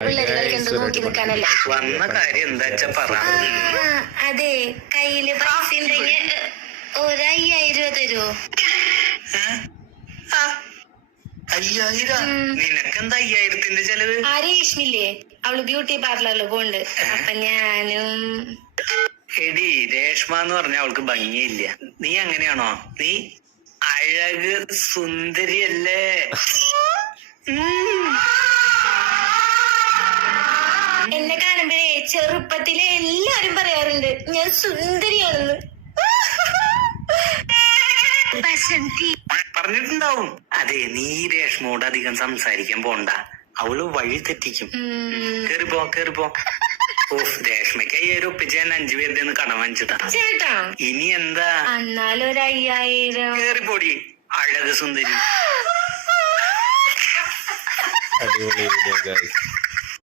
പിള്ളേര് കളിക്കണ്ട നോക്കി നിൽക്കാനല്ലേ. വന്ന കാര്യം എന്താ പറ. അതെ, കയ്യില് പൈസ ഉണ്ടെങ്കിൽ 5000 തരുമോ? 5000? നിനക്കെന്താ 5000ന്റെ ചെലവ്? ആ രേഷ്മില്ലേ, അവള് ബ്യൂട്ടി പാർലറിൽ പോണ്ട്. അപ്പൊ ഞാനും. എടി, രേഷ്മ എന്ന് പറഞ്ഞ അവൾക്ക് ഭംഗിയില്ല. നീ അങ്ങനെയാണോ? നീ അഴക് സുന്ദരിയല്ലേ? എന്നെ കാണുമ്പോഴേ ചെറുപ്പത്തിലെ എല്ലാരും പറയാറുണ്ട് ഞാൻ സുന്ദരിയാണെന്ന്. പറഞ്ഞിട്ടുണ്ടാവും. അതെ, നീ രേഷ്മയോട് അധികം സംസാരിക്കാൻ പോണ്ട, അവള് വഴി തെറ്റിക്കും. കേറിപ്പോ. ഓഫ്, രേഷ്മയ്ക്ക് 5000 ഒപ്പിച്ച് ഞാൻ 5 പേരുടെ കടം വാങ്ങിച്ചിട്ടാ. ചേട്ടാ ഇനി എന്താ? എന്നാലും ഒരു 5000. കേറിപ്പോടി അഴക് സുന്ദരി. അടിപൊളി വീഡിയോ ഗൈസ്.